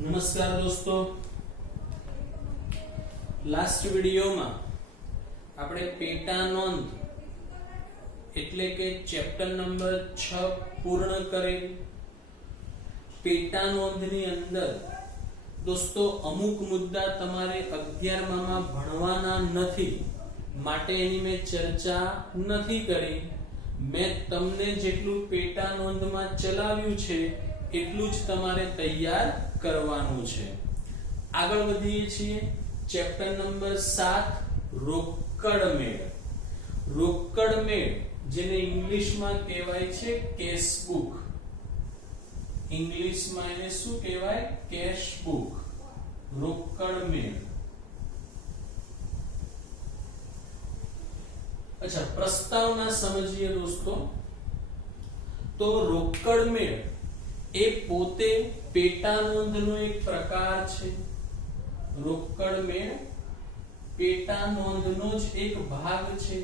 નમસ્કાર દોસ્તો, લાસ્ટ વિડિયોમાં આપણે પેટા નોંધ એટલે કે ચેપ્ટર નંબર 6 પૂર્ણ કરેલ. પેટા નોંધની અંદર દોસ્તો અમુક મુદ્દા તમારે 11મા માં ભણવાના નથી, માટે એની મેં ચર્ચા નથી કરી. મેં તમને જેટલું પેટા નોંધમાં ચલાવ્યું છે એટલું જ તમારે તૈયાર કરવાનું છે. આગળ વધીએ છીએ. ચેપ્ટર નંબર 7 રોકડ મેળ. રોકડ મેળ જેને ઇંગ્લિશમાં કહેવાય છે કેશ બુક. ઇંગ્લિશમાં એને શું કહેવાય? Cash book. રોકડ મેળ. અચ્છા, પ્રસ્તાવના સમજીએ દોસ્તો. તો રોકડ મેળ એ પોતે પેટા નોંધનો એક પ્રકાર છે. રોકડ મેળ પેટા નોંધનો જ એક ભાગ છે,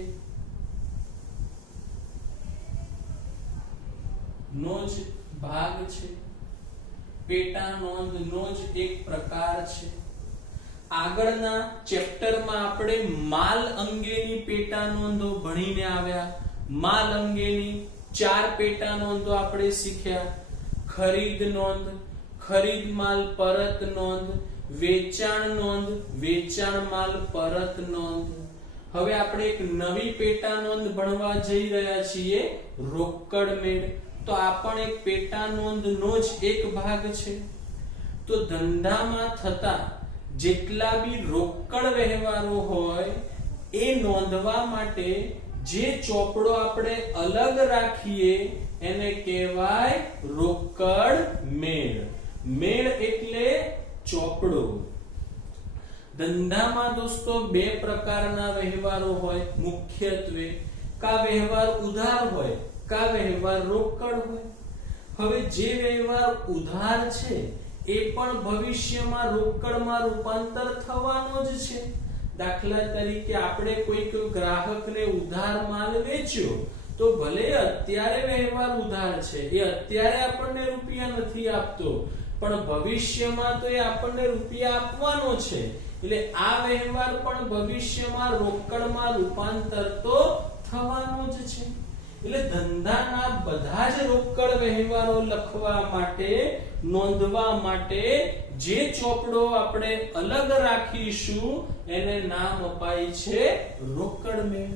પેટા નોંધનો જ એક પ્રકાર છે. આગળના ચેપ્ટરમાં આપણે માલ અંગેની પેટા નોંધો ભણીને આવ્યા. માલ અંગેની 4 પેટા નોંધો આપણે શીખ્યા. ખરીદ નોંધ, ખરીદ માલ પરત નોંધ, વેચાણ નોંધ, વેચાણ માલ પરત નોંધ. હવે આપણે એક નવી પેટા નોંધ ભણવા જઈ રહ્યા છીએ, રોકડ મેળ. તો આ પણ એક પેટા નોંધનો જ એક ભાગ છે. તો ધંધામાં થતા જેટલા બી રોકડ વ્યવહારો હોય એ નોંધવા માટે જે ચોપડો આપણે અલગ રાખીએ એને કહેવાય રોકડ મેળ. મેળ એટલે ચોપડો. ધંધામાં દોસ્તો 2 પ્રકારના વ્યવહારો હોય મુખ્યત્વે. કા વ્યવહાર ઉધાર હોય, કા વ્યવહાર રોકડ હોય. હવે જે વ્યવહાર ઉધાર છે એ પણ ભવિષ્યમાં રોકડમાં રૂપાંતર થવાનો જ છે. દાખલા તરીકે આપણે કોઈક ગ્રાહકને ઉધાર માલ વેચ્યો તો ભલે અત્યારે વ્યવહાર ઉધાર છે, એ અત્યારે આપણને રૂપિયા નથી આપતો, પણ ભવિષ્યમાં તો એ આપણને રૂપિયા આપવાનો છે. એટલે આ વ્યવહાર પણ ભવિષ્યમાં રોકડમાં રૂપાંતર તો થવાનો જ છે. એટલે ધંધાના બધા જ રોકડ વ્યવહારો લખવા માટે, નોંધવા માટે જે ચોપડો આપણે અલગ રાખીશું એને નામ અપાય છે રોકડ મેળ.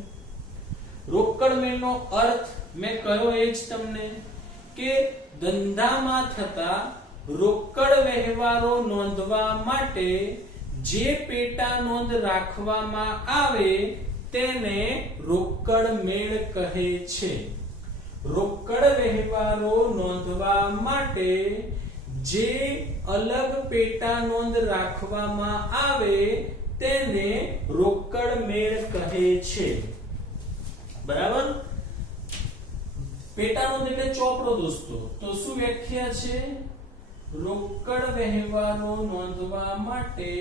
રોકડ મેળનો અર્થ મેં કહ્યો એ જ તમને, કે ધંધામાં થતા રોકડ વ્યવહારો નોંધવા માટે જે પેટા નોંધ રાખવામાં આવે તેને રોકડ મેળ કહે છે. રોકડ વ્યવહારો નોંધવા માટે જે અલગ પેટા નોંધ રાખવામાં આવે તેને રોકડ મેળ કહે છે. બરાબર? પેટા નોંધ એટલે ચોપડો દોસ્તો. તો શું વ્યાખ્યા છે? રોકડ વ્યવહારો નોંધવા માટે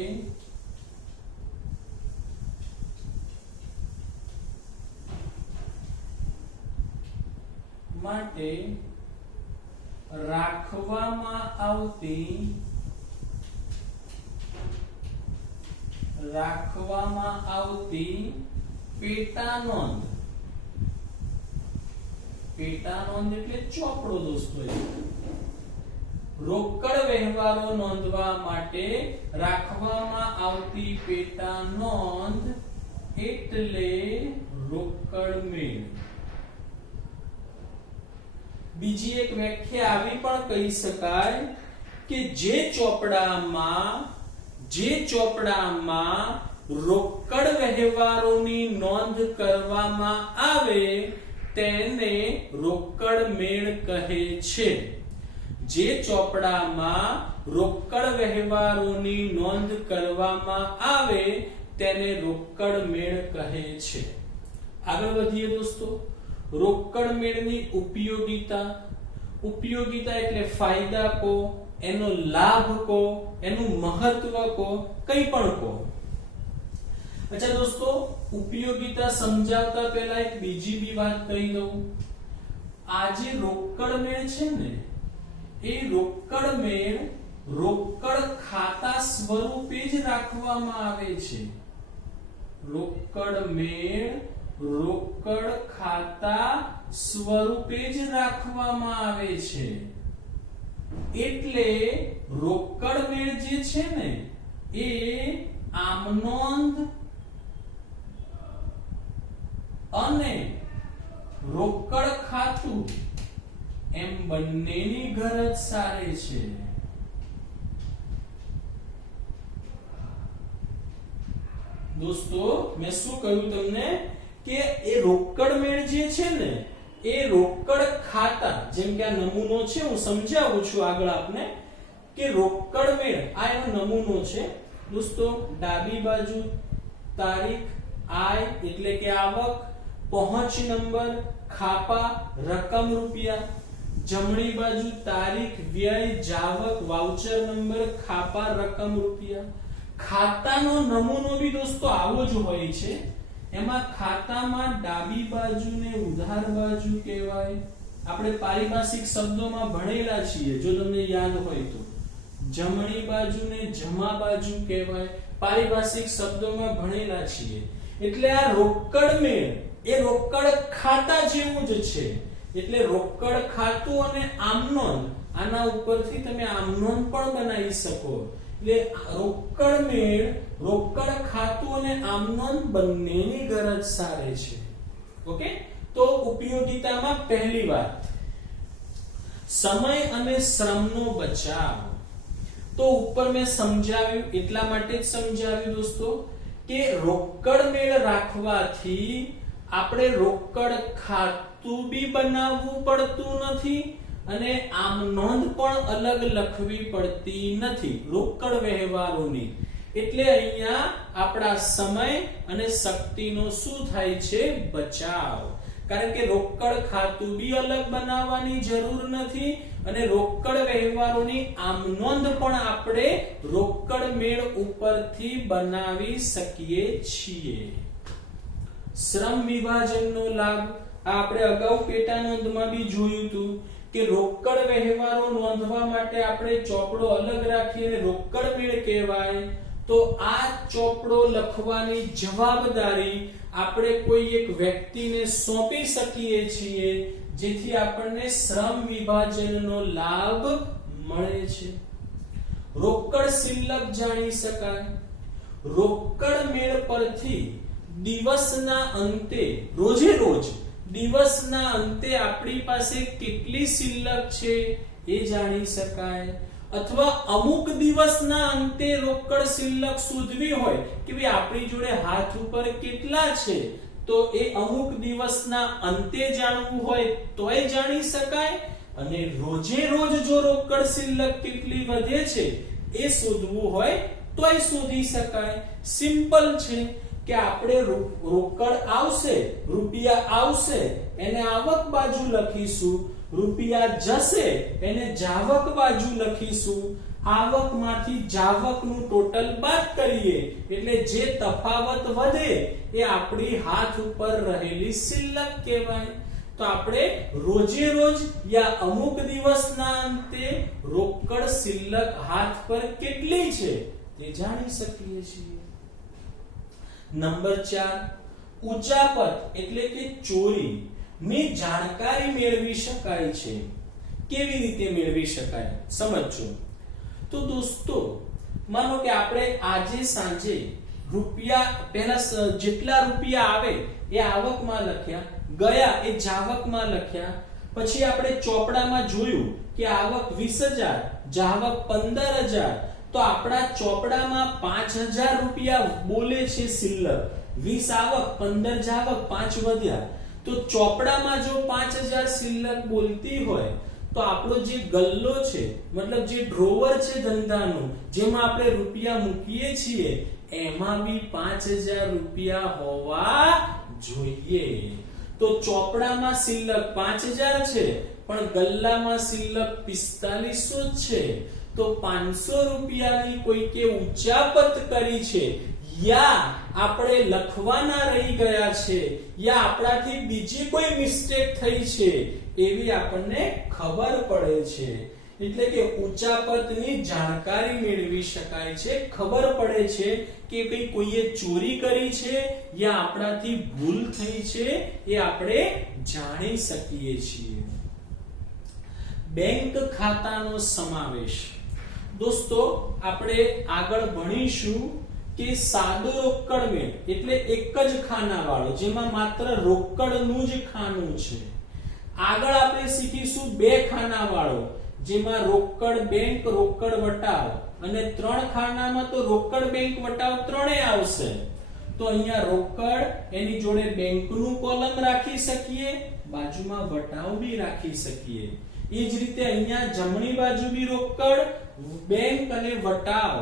રાખવામાં આવતી પેટા નોંધ. પેટા નોંધ એટલે ચોપડો દોસ્તો. રોકડ વ્યવહારો નોંધવા માટે રાખવામાં આવતી પેટા નોંધ એટલે રોકડ મેળ. બીજી એક વ્યાખ્યા આવી પણ કહી શકાય કે જે ચોપડામાં રોકડ વ્યવહારોની નોંધ કરવામાં આવે તેને રોકડ મેળ કહે છે. જે ચોપડામાં રોકડ વ્યવહારોની નોંધ કરવામાં આવે તેને રોકડ મેળ કહે છે. આગળ વધીએ દોસ્તો. રોકડ મેળની ઉપયોગિતા એટલે ફાયદા કો, એનો લાભ કો, એનું મહત્વ કો, કંઈ પણ કો. અચ્છા દોસ્તો, ઉપયોગિતા સમજાવતા પહેલા એક બીજી બી વાત કહી દઉં. આ જે રોકડ મેળ છે ને, એ રોકડ મેળ રોકડ ખાતા સ્વરૂપે જ રાખવામાં આવે છે. રોકડ મેળ રોકડ ખાતા સ્વરૂપે જ રાખવામાં આવે છે. એટલે રોકડ મેળ જે છે ને એ આમનોંધ અને રોકડ ખાતું એમ બંનેની ગરજ સારે છે. દોસ્તો મેં શું કહ્યું તમને કે એ રોકડ મેળ જે છે ને એ રોકડ ખાતા, જેમ કે આ નમૂનો છે, હું સમજાવું છું આગળ આપને કે રોકડ મેળ આ એનો નમૂનો છે. દોસ્તો ડાબી બાજુ તારીખ આય એટલે કે આવક, પહોંચ નંબર ખાપા રકમ રૂપિયા, જમણી બાજુ તારીખ વ્યય જાવક વાઉચર નંબર ખાપા રકમ રૂપિયા. ખાતાનો નમૂનો બી દોસ્તો આવો જ હોય છે. એમાં ખાતામાં ડાબી બાજુને ઉધાર બાજુ કહેવાય. આપણે પારિભાષિક શબ્દોમાં ભણેલા છીએ જો તમને યાદ હોય તો. જમણી બાજુને જમા બાજુ કહેવાય, પારિભાષિક શબ્દોમાં ભણેલા છીએ. એટલે આ રોકડ મેળ એ રોકડ ખાતા જેવું જ છે. એટલે રોકડ ખાતું અને આમનોંધ, આના ઉપરથી તમે આમનોંધ પણ બનાવી શકો. એટલે રોકડ મેળ રોકડ ખાતું અને આમનોંધ બંનેની ગરજ સારે છે. ઓકે, તો ઉપયોગિતામાં પહેલી વાત સમય અને શ્રમનો બચાવ. તો ઉપર મેં સમજાવ્યું એટલા માટે જ સમજાવ્યું દોસ્તો કે રોકડ મેળ રાખવાથી આપણે રોકડ ખાતું બી બનાવવું પડતું નથી અને આમ નોંધ પણ અલગ લખવી પડતી નથી રોકડ વ્યવહારોની. એટલે અહીંયા આપણા સમય અને શક્તિનો શું થાય છે? બચાવ. કારણ કે રોકડ ખાતું બી અલગ બનાવવાની જરૂર નથી અને રોકડ વ્યવહારોની આમ નોંધ પણ આપણે રોકડ મેળ ઉપરથી બનાવી શકીએ છીએ. શ્રમ વિભાજનનો લાભ આપણે અગાઉ પેટા નોંધમાં બી જોયું હતું કે રોકડ વ્યવહારો નોંધવા માટે આપણે ચોપડો અલગ રાખીએ રોકડ મેળ કહેવાય. તો આ ચોપડો લખવાની જવાબદારી આપણે કોઈ એક વ્યક્તિને સોંપી શકીએ છીએ જેથી આપણને શ્રમ વિભાજનનો લાભ મળે છે. રોકડ શિલ્લક જાણી શકાય. રોકડ મેળ પરથી દિવસના અંતે રોજે રોજ દિવસના અંતે આપણી પાસે કેટલી શિલ્લક છે એ જાણી શકાય. અથવા અમુક દિવસના અંતે રોકડ શિલ્લક શોધવી હોય કે ભાઈ આપણી જોડે હાથ ઉપર કેટલા છે તો એ અમુક દિવસના અંતે જાણવું હોય તોય જાણી શકાય. અને રોજે રોજ જો રોકડ શિલ્લક કેટલી વધે છે એ શોધવું હોય તોય શોધી શકાય. સિમ્પલ છે કે આપણે રોકડ આવશે, રૂપિયા આવશે એને આવક બાજુ લખીશું, રૂપિયા જશે એને જાવક બાજુ લખીશું. આવકમાંથી જાવકનું ટોટલ બાદ કરીએ એટલે જે તફાવત વધે એ આપણી હાથ ઉપર રહેલી શિલ્લક કહેવાય. તો આપણે રોજે રોજ યા અમુક દિવસના અંતે રોકડ શિલ્લક હાથ પર કેટલી છે તે જાણી શકીએ છીએ. નંબર 4 ઉચાપત એટલે કે ચોરી ની જાણકારી મેળવી શકાય છે. કેવી રીતે મેળવી શકાય સમજો. તો દોસ્તો માનો કે આપણે આજે સાંજે રૂપિયા પહેલા જેટલા રૂપિયા આવે એ આવકમાં લખ્યા, ગયા એ જાવકમાં લખ્યા. પછી આપણે ચોપડામાં જોયું કે આવક 20000 જાવક 15000. તો આપણા ચોપડામાં 5000 રૂપિયા બોલે છે શિલ્લક. 20 આવક 15 જાવક 5 વધ્યા. તો ચોપડામાં જો 5000 શિલ્લક બોલતી હોય તો આપણો જે ગલ્લો છે મતલબ જે ડ્રોવર છે ધંધાનો જેમાં આપણે રૂપિયા મૂકીએ છીએ એમાં બી 5000 રૂપિયા હોવા જોઈએ. તો ચોપડામાં શિલ્લક 5000 છે પણ ગલ્લામાં શિલ્લક 4500 છે. તો 500 રૂપિયાની કોઈકે ઉચાપત કરી છે યા આપણે લખવાના રહી ગયા છે યા આપણાથી બીજી કોઈ મિસ્ટેક થઈ છે એવી આપણને ખબર પડે છે. એટલે કે ઉચાપતની જાણકારી મેળવી શકાય છે, ખબર પડે છે કે કઈ કોઈએ ચોરી કરી છે યા આપણાથી ભૂલ થઈ છે, એ આપણે જાણી શકીએ છીએ. બેંક ખાતાનો સમાવેશ. દોસ્તો આપણે આગળ ભણીશું કે સાદો રોકડ મેળ એટલે એક જ ખાના વાળો, જેમાં માત્ર રોકડનું જ ખાનું છે. આગળ આપણે શીખીશું બે ખાના વાળો, જેમાં રોકડ બેંક, રોકડ વટાવ, અને ત્રણ ખાનામાં તો રોકડ બેંક વટાવ ત્રણેય આવશે. તો અહીંયા રોકડ, એની જોડે બેંકનું કોલમ રાખી શકીએ, બાજુમાં વટાવ બી રાખી શકીએ. એ જ રીતે અહીંયા જમણી બાજુ બી રોકડ, બેંક અને વટાવ.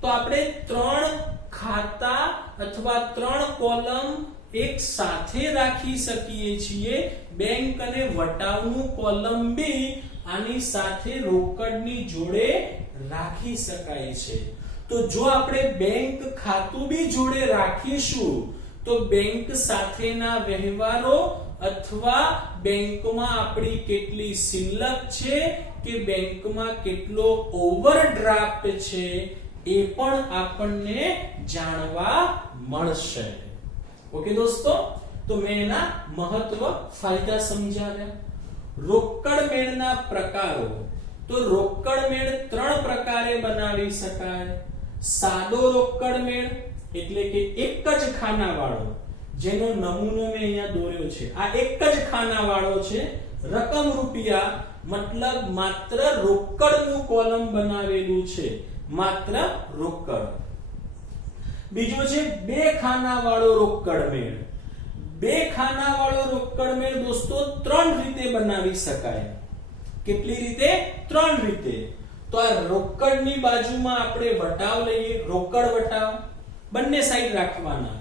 તો આપણે ત્રણ ખાતા અથવા ત્રણ કોલમ એક સાથે રાખી શકીએ છીએ. બેંક અને વટાવનું કોલમ બી આની સાથે રોકડની જોડે રાખી શકાય છે. તો જો આપણે બેંક ખાતું બી જોડે રાખીશું તો બેંક સાથેના વ્યવહારો અથવા બેંકમાં આપણી કેટલી સિલક છે કે બેંકમાં કેટલો ઓવરડ્રાફ્ટ છે એ પણ આપણને જાણવા મળશે. ઓકે દોસ્તો, તો મેં એના મહત્વ, ફાયદા સમજાવ્યા. રોકડ મેળના પ્રકારો. તો રોકડ મેળ ત્રણ પ્રકારે બનાવી શકાય. સાદો રોકડ મેળ એટલે કે એક જ ખાના વાળો, જેનો નમૂનો મેં અહીંયા દોર્યો છે. આ એક જ ખાના વાળો છે. રકમ રૂપિયા, મતલબ માત્ર રોકડનું કોલમ બનાવેલું છે, માત્ર રોકડ. બીજો છે બે ખાના વાળો રોકડ મેળ. બે ખાના વાળો રોકડ મેળ દોસ્તો ત્રણ રીતે બનાવી શકાય. કેટલી રીતે? ત્રણ રીતે. તો આ રોકડની બાજુમાં આપણે વટાવ લઈએ, રોકડ વટાવ બંને સાઈડ રાખવાના.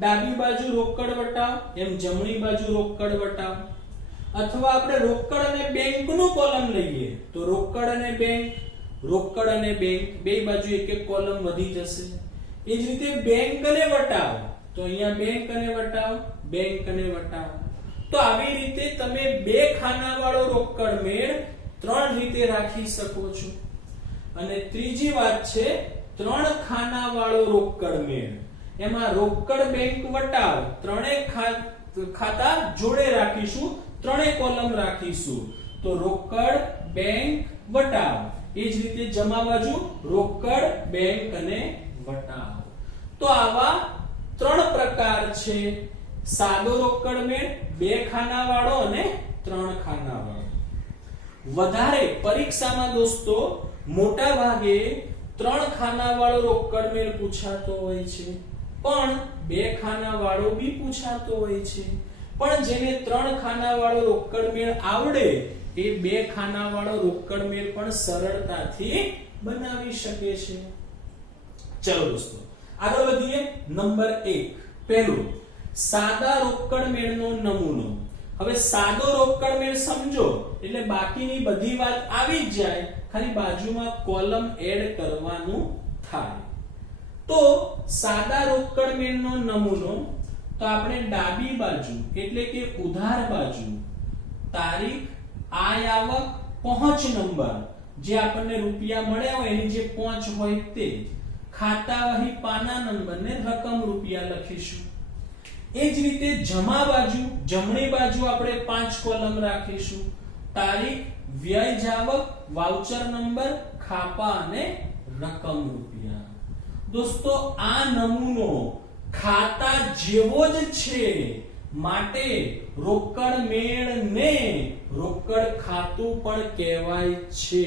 ડાબી બાજુ રોકડ વટાવ, એમ જમણી બાજુ રોકડ વટાવ. અથવા આપણે રોકડ અને બેંકનું કોલમ લઈએ તો રોકડ અને બેંક, રોકડ અને બેંક બે બાજુ એક એક કોલમ વધી જશે. એ જ રીતે બેંક અને વટાવ, તો અહીંયા બેંક અને વટાવ, બેંક અને વટાવ. તો આવી રીતે તમે બે ખાના વાળો રોકડ મેળ ત્રણ રીતે રાખી શકો છો. અને ત્રીજી વાત છે ત્રણ ખાના વાળો રોકડ મેળ. એમાં રોકડ, બેંક, વટાવ ત્રણેય ખાતા જોડે રાખીશું, ત્રણેય કોલમ રાખીશું. તો રોકડ, બેંક, વટાવ. એ જ રીતે જમા બાજુ રોકડ, બેંક અને વટાવ. તો આવા ત્રણ પ્રકાર છે. સાદો રોકડ મેળ, બે ખાના વાળો અને ત્રણ ખાના વાળો. વધારે પરીક્ષામાં દોસ્તો મોટા ભાગે ત્રણ ખાના વાળો રોકડ મેળ પૂછાતો હોય છે, પણ બે ખાના વાળો બી પૂછાતો હોય છે. પણ જેને ત્રણ ખાના વાળો રોકડ મેળ આવડે એ બે ખાના વાળો રોકડ મેળ પણ સરળતાથી બનાવી શકે છે. ચલો દોસ્તો આગળ વધીએ. નંબર 1, પહેલું સાદા રોકડ મેળનો નમૂનો. હવે સાદો રોકડ મેળ સમજો એટલે બાકીની બધી વાત આવી જ જાય, ખાલી બાજુમાં કોલમ એડ કરવાનું થાય. તો સાદા રોકડ મેળનો નમૂનો, તો આપણે ડાબી બાજુ એટલે કે ઉધાર બાજુ તારીખ, આય, આવક, પહોંચ નંબર, જે આપણને રૂપિયા મળ્યા હોય એની જે પહોંચ હોય તે, ખાતા વહી પાના નંબર ને રકમ રૂપિયા લખીશું. એ જ રીતે જમા બાજુ, જમણી બાજુ આપણે 5 કોલમ રાખીશું. તારીખ, વ્યય, જાવક, વાઉચર નંબર, ખાપા અને રકમ રૂપિયા. દોસ્તો આ નમૂનો ખાતા જેવો જ છે, માટે રોકડ મેળને રોકડ ખાતું પણ કહેવાય છે.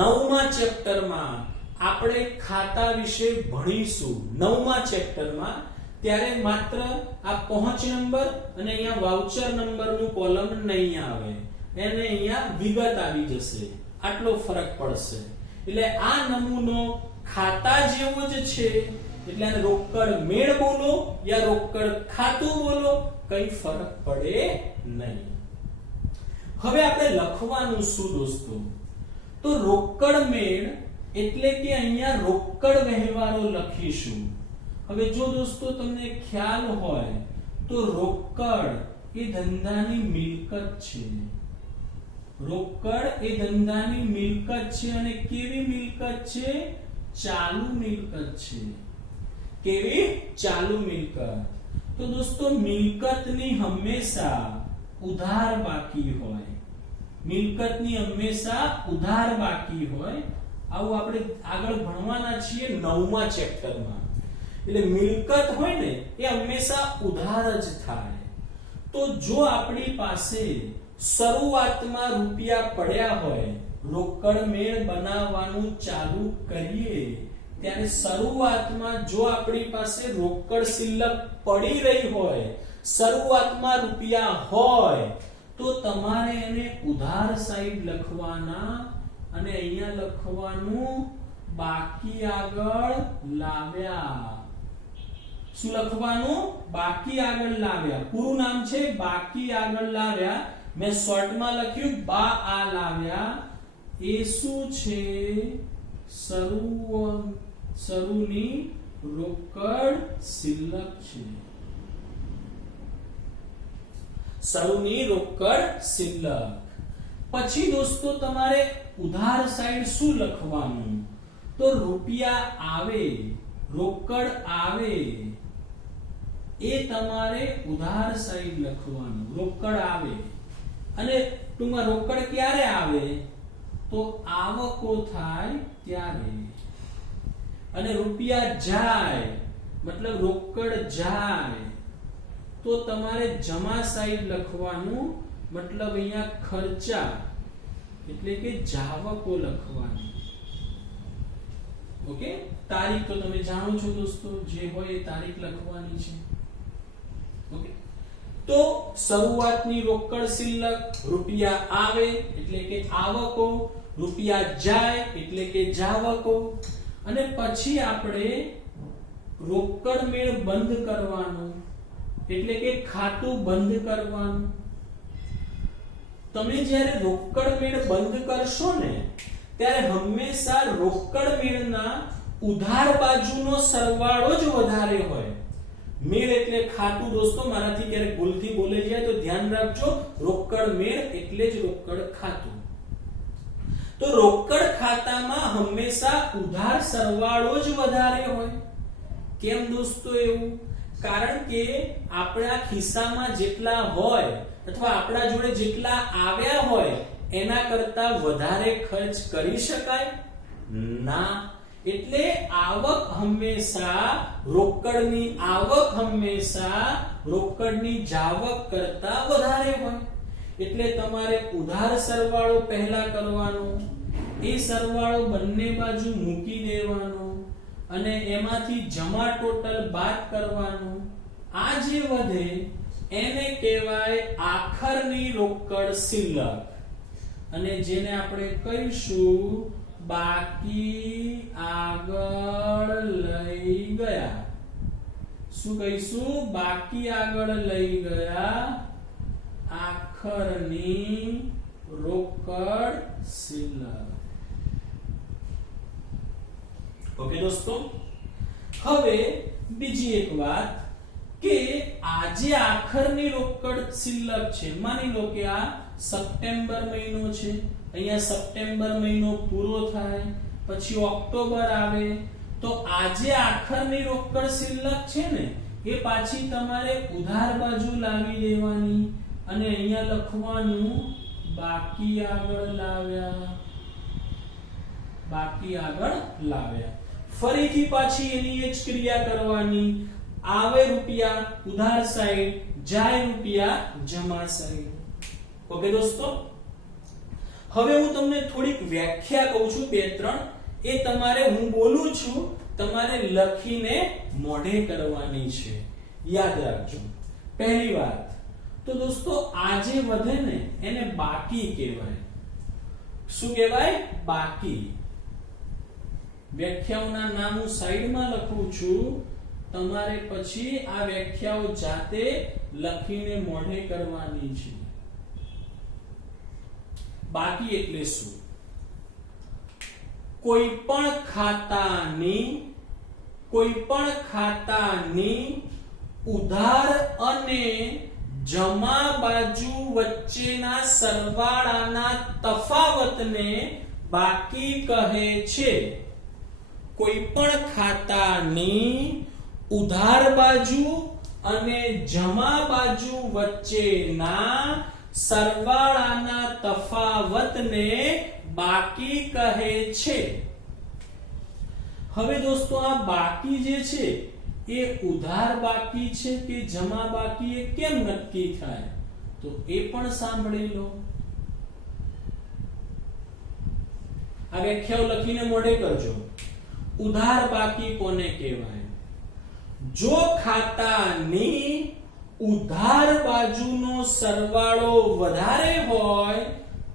9મા ચેપ્ટરમાં આપણે ખાતા વિશે ભણીશું. 9મા ચેપ્ટરમાં ત્યારે માત્ર આ પહોંચ નંબર અને અહીંયા વાઉચર નંબરનું કોલમ નહીં આવે, એને અહીંયા વિગત આવી જશે, આટલો ફરક પડશે. એટલે આ નમૂનો ખાતા જેવો જ છે, એટલે આને રોકડ મેળ બોલો યા રોકડ ખાતું બોલો, કઈ ફરક પડે નહીં. હવે આપણે લખવાનું શું દોસ્તો? તો રોકડ મેળ એટલે કે અહીંયા રોકડ વ્યવહારો લખીશું. હવે જો દોસ્તો તમને ખ્યાલ હોય તો રોકડ એ ધંધાની મિલકત છે. રોકડ એ ધંધાની મિલકત છે અને કેવી મિલકત છે? ચાલુ મિલકત છે. કેવી? ચાલુ મિલકત. તો દોસ્તો મિલકતની હંમેશા ઉધાર બાકી હોય. મિલકતની હંમેશા ઉધાર બાકી હોય. આવું આપણે આગળ ભણવાના છીએ 9મા ચેપ્ટરમાં. એટલે મિલકત હોય ને એ હંમેશા ઉધાર જ થાય. તો જો આપણી પાસે શરૂઆતમાં રૂપિયા પડ્યા હોય, રોકડ મેળ બનાવવાનું ચાલુ કરીએ ત્યારે શરૂઆતમાં જો આપણી પાસે રોકડ શિલ્લક પડી રહી હોય, શરૂઆતમાં રૂપિયા હોય, તો તમારે એને ઉધાર સાઈડ લખવાના અને અહીંયા લખવાનું બાકી આગળ લાવ્યા. શું લખવાનું? બાકી આગળ લાવ્યા. પૂરું નામ છે બાકી આગળ લાવ્યા. મેં શોર્ટમાં લખ્યું બા આ લાવ્યા. એ શું છે? શરૂની રોકડ શિલ્લક છે. શરૂની રોકડ શિલ્લક. પછી દોસ્તો તમારે ઉધાર સાઈડ શું લખવાનું? તો રૂપિયા આવે, રોકડ આવે એ તમારે ઉધાર સાઈડ લખવાનું. રોકડ આવે અને ટૂંકમાં રોકડ ક્યારે આવે? તો આવકો થાય ત્યારે. અને રૂપિયા જાય મતલબ રોકડ જાય તો તમારે જમા સાઈડ લખવાનું. મતલબ અહીંયા ખર્ચા એટલે કે જાવકો લખવાની. ઓકે, તારીખ તો તમે જાણો છો દોસ્તો, જે હોય એ તારીખ લખવાની છે. ઓકે, તો શરૂઆતની રોકડ શિલ્લક, રૂપિયા આવે એટલે કે આવકો, રૂપિયા જાય એટલે કે જાવકો, અને પછી આપણે રોકડ મેળ બંધ કરવાનું એટલે કે ખાતું બંધ કરવાનું. તમે જ્યારે રોકડ મેળ બંધ કરશો ને ત્યારે હંમેશા રોકડ મેળના ઉધાર બાજુનો સરવાળો જ વધારે હોય. મેળ એટલે ખાતું દોસ્તો, મારાથી ક્યારેક ભૂલથી બોલાઈ જાય તો ધ્યાન રાખજો. રોકડ મેળ એટલે જ રોકડ ખાતું. તો રોકડ ખાતામાં હંમેશા ઉધાર સરવાળો જ વધારે હોય. કેમ દોસ્તો એવું? કારણ કે આપણા ખિસ્સામાં જેટલા હોય અથવા આપણા જોડે જેટલા આવ્યા હોય એના કરતા વધારે ખર્ચ કરી શકાય ના. એટલે આવક હંમેશા રોકડની આવક હંમેશા રોકડની જાવક કરતા વધારે હોય. એટલે તમારે ઉધાર સરવાળો પહેલા કરવાનો, એ સરવાળો બંને બાજુ મૂકી દેવાનો અને એમાંથી જમા ટોટલ બાદ કરવાનું. આ જે વધે એને કહેવાય આખરની રોકડ શિલ્લક, અને જેને આપણે કહીશું બાકી આગળ લઈ ગયા. શું કહીશું? બાકી આગળ લઈ ગયા આખરની રોકડ શિલ્લક. ઓકે દોસ્તો, હવે બીજી એક વાત કે આજે આખરની રોકડ શિલ્લક છે. માની લો કે આ સપ્ટેમ્બર મહિનો છે, અહીંયા સપ્ટેમ્બર મહિનો પૂરો થાય પછી ઓક્ટોબર આવે, તો આજે આખરની રોકડ શિલ્લક છે ને એ પાછી તમારે ઉધાર બાજુ લાવી દેવાની અને અહીંયા લખવાનું બાકી આગળ લાવ્યા. બાકી આગળ લાવ્યા. ફરીથી પાછી એની જ ક્રિયા કરવાની. આવે રૂપિયા ઉધાર સાઈડ, જાય રૂપિયા જમા સાઈડ. ઓકે દોસ્તો, હવે હું તમને થોડીક વ્યાખ્યા કહું છું, 2-3 એ તમારે હું બોલું છું તમારે લખીને મોઢે કરવાની છે. યાદ રાખજો. પહેલી વાત તો દોસ્તો, આ જે વધે ને એને બાકી કહેવાય. શું કહેવાય? બાકી. વ્યાખ્યાઓના નામ હું સાઈડમાં લખું છું, તમારે પછી આ વ્યાખ્યાઓ જાતે લખીને મોઢે કરવાની છે. બાકી એટલે શું? કોઈ પણ ખાતાની ઉધાર અને જમા બાજુ વચ્ચેના સરવાળાના તફાવતને બાકી કહે છે. કોઈ પણ ખાતાની ઉધાર બાજુ અને જમા બાજુ વચ્ચેના સરવાળાના તફાવતને બાકી કહે છે. હવે દોસ્તો આ બાકી જે છે એ ઉધાર બાકી છે કે જમા બાકી એ કેમ નક્કી થાય તો એ પણ સાંભળી લો. આ વ્યાખ્યાઓ લખીને મોઢે કરજો. ઉધાર બાકી કોને કહેવાય? જો ખાતાની ઉધાર બાજુનો સરવાળો વધારે હોય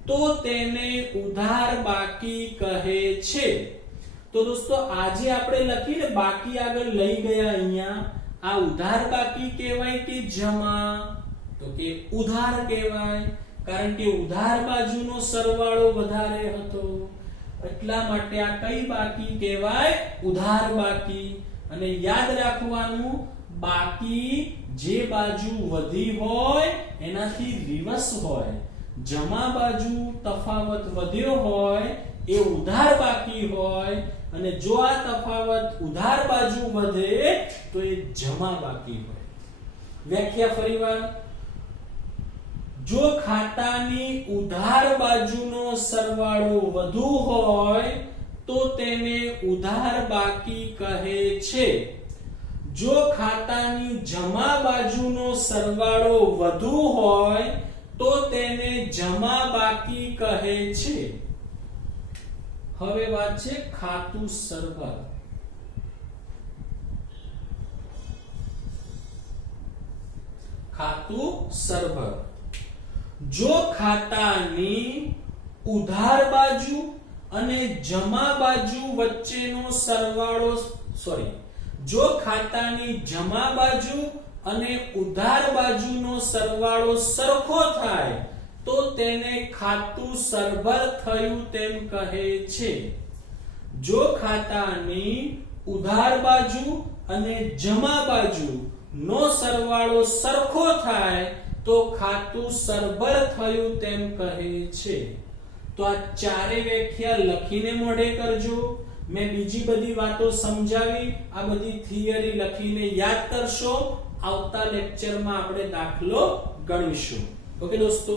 તો તેને ઉધાર બાકી કહે છે. તો દોસ્તો આજે આપણે લખીને બાકી આગળ લઈ ગયા અહીંયા. આ ઉધાર બાકી કહેવાય કે જમા? તો કે ઉધાર કહેવાય, કારણ કે ઉધાર બાજુનો સરવાળો વધારે હતો. એટલા માટે આ કઈ બાકી કહેવાય? ઉધાર બાકી. અને યાદ રાખવાનું, બાકી જે બાજુ વધી હોય એનાથી રિવર્સ હોય. જમા બાજુ તફાવત વધ્યો હોય એ ઉધાર બાકી હોય, અને જો આ તફાવત ઉધાર બાજુ વધે તો એ જમા બાકી હોય. વ્યાખ્યા ફરીવાર. જો ખાતાની ઉધાર બાજુનો સરવાળો વધુ હોય તો તેને ઉધાર બાકી કહે છે. જો ખાતાની જમા બાજુનો સરવાળો વધુ હોય તો તેને જમા બાકી કહે છે. હવે વાત છે ખાતું સરભર. ખાતું સરભર. જો ખાતાની ઉધાર બાજુ અને જમા બાજુ વચ્ચેનો સરવાળો જો ખાતાની જમા બાજુ અને ઉધાર બાજુનો સરવાળો સરખો થાય તો તેને ખાતું સરભર થયું તેમ કહે છે. જો ખાતાની ઉધાર બાજુ અને જમા બાજુ નો સરવાળો સરખો થાય તો ખાતું સરભર થયું તેમ કહે છે. તો આ ચારે વ્યાખ્યા લખીને મોઢે કરજો. મેં બીજી બધી વાતો સમજાવી, આ બધી થિયરી લખીને યાદ કરશો. આવતા લેક્ચરમાં આપણે દાખલો ગણીશું. ઓકે દોસ્તો.